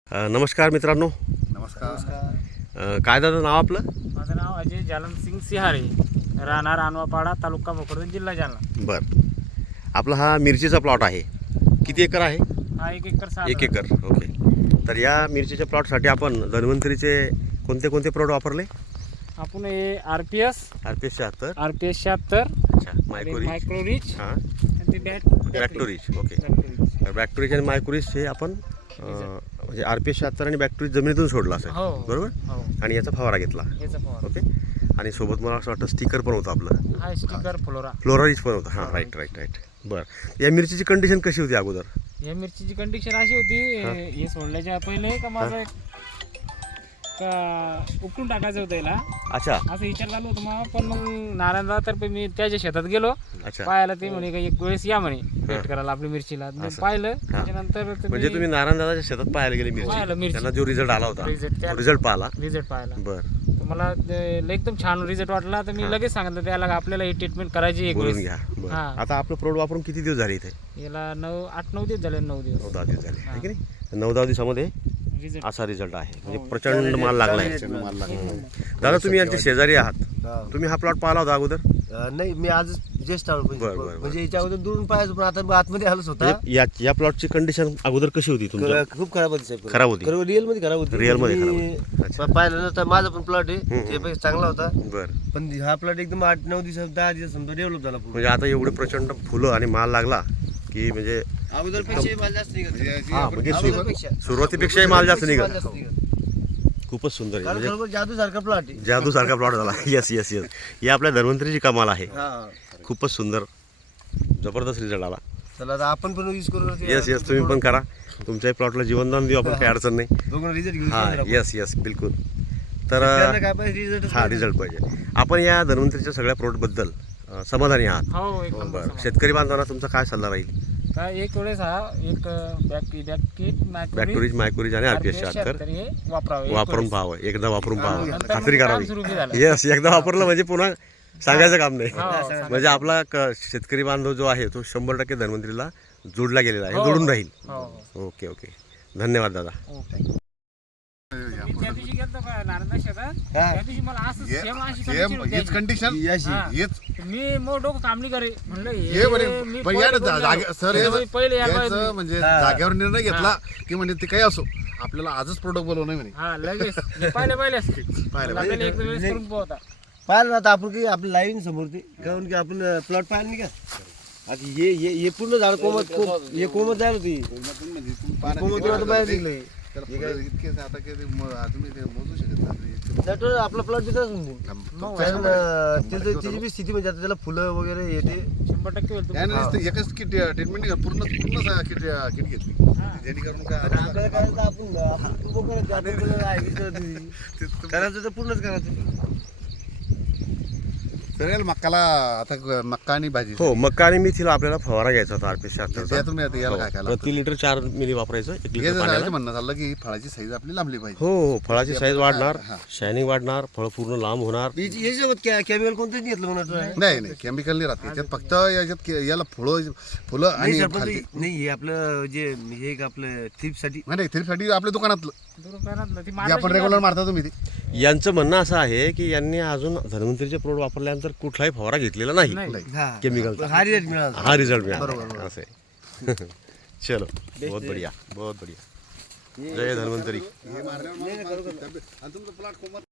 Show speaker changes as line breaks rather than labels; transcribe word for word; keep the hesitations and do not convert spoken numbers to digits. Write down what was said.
अ, नमस्कार मित्रांनो.
नमस्कार.
अ, काय दादा नाव आपलं?
माझं नाव अजय जालन सिंग सिहारे, राहणार अनवापाडा, तालुका भोकरदन, जिल्हा जालना.
बरं. आपला हा मिरचीचा प्लॉट आहे. किती एकर आहे?
हा एक एकर सहा
एक एकर. ओके. तर या मिरचीच्या प्लॉटसाठी आपण धन्वंतरीचे कोणते कोणते प्रोडक्ट वापरले?
आपण हे R P S
R P S शहात्तर.
आर पी एस शहात्तर
अच्छा. मायक्रोरिच.
मायक्रोरिच
हां.
आणि ते बॅट
बॅक्टोरिच. ओके.
बॅक्टोरिच.
बॅक्टोरिच आणि मायक्रोरिच हे आपण अ, म्हणजे आर पी एस शहात्तर आणि बॅक्टोरिच जमिनीतून सोडला असेल,
हो
बरोबर?
हो
आणि याचा फवारा घेतला.
याचा फवारा.
ओके. आणि सोबत मला असं वाटतं स्टिकर पण होतं आपलं.
हा स्टिकर फ्लोरा.
फ्लोराईज पण होतं. हां, राईट राईट राईट. बरं. या मिरचीची कंडिशन कशी होती अगोदर?
या मिरचीची कंडिशन अशी होती, हे सोडल्याच्या पहिले का माझं एक का उपटून टाकायचं होतं याला,
अच्छा
असं विचार चालू होतं मग. पण मग नारायणदा तर मी त्याच्या शेतात गेलो
अच्छा.
पाहायला. ते म्हणे का एक वेळेस या म्हणे भेट करायला आपली मिरचीला. मी
असं.
पाहिलं त्याच्यानंतर ते
म्हणजे
मी
तुम्ही नारायणदादाच्या शेतात पाहायला गेले
पाहायला
मिरची,
मिरची.
त्यांना जो रिझल्ट आला होता,
Result त्या-
रिझल्ट पाहिला.
रिझल्ट पाहिला.
बरं,
तर मला ते लय एकदम छान रिझल्ट वाटला. तर मी लगेच सांगितलं त्याला का आपल्याला ही ट्रीटमेंट करायची एक
बोलून
वेळेस.
घ्या. बरं.
हां.
आता आपलं प्रोडक्ट वापरून किती दिवस झाले इथे?
याला नऊ आठ नऊ दिवस झाले. नऊ दिवस
नऊ दहा दिवस झाले,
हां.
आहे की नाही? नऊ दहा दिवसामध्ये
रिझल्ट.
असा रिझल्ट आहे. म्हणजे
हो.
प्रचंड माल लागलाय.
माल लागला.
दादा तुम्ही यांचे शेजारी आहात.
हा.
तुम्ही हा प्लॉट पाहिला होता अगोदर?
अं, नाही मी आज ज्येष्ठ आलो
बरं, बरं, बरं.
म्हणजे याच्या अगोदर दुरून पाहायचो, पण आता आतमध्ये आलोच होता.
म्हणजे या या प्लॉटची कंडिशन अगोदर कशी होती तुमच्या?
ख- खूप खराब होती साहेब.
खराब होती?
रिअल मध्ये खराब होती.
Real मध्ये
मी
खराब होती. अच्छा.
पाहिलं ना तर माझा पण प्लॉट आहे
हम्म.
ते पण चांगला होता.
बरं.
पण हा प्लॉट एकदम आठ नऊ दिवसात दहा दिवस समजा डेव्हलप झाला पूर्ण.
म्हणजे आता एवढे प्रचंड फुलं आणि माल लागला की म्हणजे
अगोदर पेक्षा माल जास्त निघत.
हा, म्हणजे सु-
अगोदरपेक्षा.
सुरुवातीपेक्षाही माल जास्त
माल
निघाला.
जास्त निघत.
खूपच सुंदर आहे.
कारण
म्हणजे
खरोखर जादू सारखा प्लॉट आहे.
जादू सारखा प्लॉट झाला. Yes yes yes. ही आपल्या धन्वंतरीची कमाल आहे.
हा.
खूपच सुंदर, जबरदस्त रिझल्ट आला.
चला आता आपण पण यूज करू.
Yes yes. तुम्ही पण करा. तुमच्याही प्लॉटला जीवनदान देऊ आपण, काही अडचण नाही.
बघून रिझल्ट घेऊ.
हां, येस येस, बिलकुल. तर
त्यांना काय पाहिजे रिझल्ट.
हा रिझल्ट पाहिजे. आपण या धन्वंतरीच्या सगळ्या प्रोडक्टबद्दल अ, समाधानी आहात?
हो एक नंबर
बरं.
समाज.
शेतकरी बांधवांना तुमचा काय सल्ला राहील?
काय एक वेळेस हा एक बॅक बॅक किट
बॅक्टोरिज, मायक्रोरिज आणि आरपीएस शहात्तर
हे वापरावे एक
वापरून
वेळेस.
पाहावं, एकदा वापरून पाहावं,
नंतर
खात्री
मग काम
करावी.
सुरू बी झालं.
येस, एकदा वापरलं म्हणजे पुन्हा सांगायचं काम नाही.
हो, सांगायचं.
म्हणजे आपला क- शेतकरी बांधव जो आहे तो शंभर टक्के धन्वंतरीला जोडला गेलेला आहे,
हो,
जोडून राहील.
हो, हो.
Okay okay. धन्यवाद दादा.
ओके. मी त्या दिवशी गेलतो का नारायणदा शेतात,
हा.
त्या दिवशी मला असं
ये-
सेम अशी
सेम
condition होती
हेच
याची.
कंडिशन
याशी.
हा.
हेच
मी मग डोकं कामली करे म्हणलं
हे बरे
मी
पण
पहिले
या
बोललो.
जागे सर
हे
याचं-
पहिले यायला पाहिजे
याचं
तुम्ही.
म्हणजे
हा.
जागेवर निर्णय घेतला की म्हणजे ते काही असो आपल्याला आजच प्रोडक्ट बोलवणं म्हणे
हा लगेच मी पहिले पहिले असते.
पाहिलं
आपल्याला एक वेळेस करून पोहता.
पाहिलं ना आता आपण काही आपलं लाईन समोर ते कारण की आपण प्लॉट पाहिलं नाही का. आता हे हे हे पूर्ण झाड कोमत कोम- हे कोमत जायला होती.
म्हणजे
कोमत आता बाहेर निघलंय.
इतके आता काही ते म- तुम्ही ते मोजू शकत नाही.
त्याच्यावर आपला प्लॉट तिथंच होऊन जाईल.
तो
कारण
शंभर
अं, त्याचं त्याची बी स्थिती म्हणजे आता त्याला फुलं वगैरे येते.
शंभर टक्के होईल
काय
तुम्ही.
नाही नुसतं एकच किट ट्रीटमेंट नाही पूर्ण पूर्ण किट किट घेतली जेणेकरून काय
आपल्याला करायचं आपण आपण पूर्ण करायचं. आपण पूर्ण आहे विचारत नाही.
ते- ते-
करायचं तर पूर्णच करायचं.
सर मक्काला आता ग- मक्का आणि भाजी
हो, मक्का आणि मेथीला आपल्याला फवारा घ्यायचा होता आरपीएस शहात्तर.
त्यातून मी आता याला काय काय लागतं?
प्रति लिटर चार मिली वापरायचं एक
हे
लिटर
जर
पाण्याला.
झालं म्हणणं झालं की फळाची साईज आपली लांबली पाहिजे.
हो हो, फळाची साईज वाढणार,
हा.
शायनिंग वाढणार, फळ पूर्ण लांब होणार.
याची- याच्यासोबत केमिकल कोणतंच नाही घेतलं म्हणत आहे.
नाही नाही केमिकल नाही राहत याच्यात फक्त याच्यात के- याला फुलं फुलं
नाही
आणि
सर, पण
खालची-
ते- नाही हे आपलं जे हे एक आपलं थ्रिपसाठी
नाही थ्रीसाठी आपल्या दुकानातलं
दुकानातलं ती
जे
मारायची
आपण रेग्युलर मारता तुम्ही ते
यांचं म्हणणं असं आहे की यांनी अजून धन्वंतरीचे प्रोडक्ट वापरल्यानंतर कुठलाही फवारा घेतलेला नाही.
नाही.
हा
केमिकलचा.
हा रिझल्ट मिळाला.
हा रिझल्ट मिळाला.
बरोबर.
असं आहे. चलो, बहुत बढ़िया, बहुत बढ़िया. जय धन्वंतरी.
हे मारल्यावर आणि तुमचं प्लॉट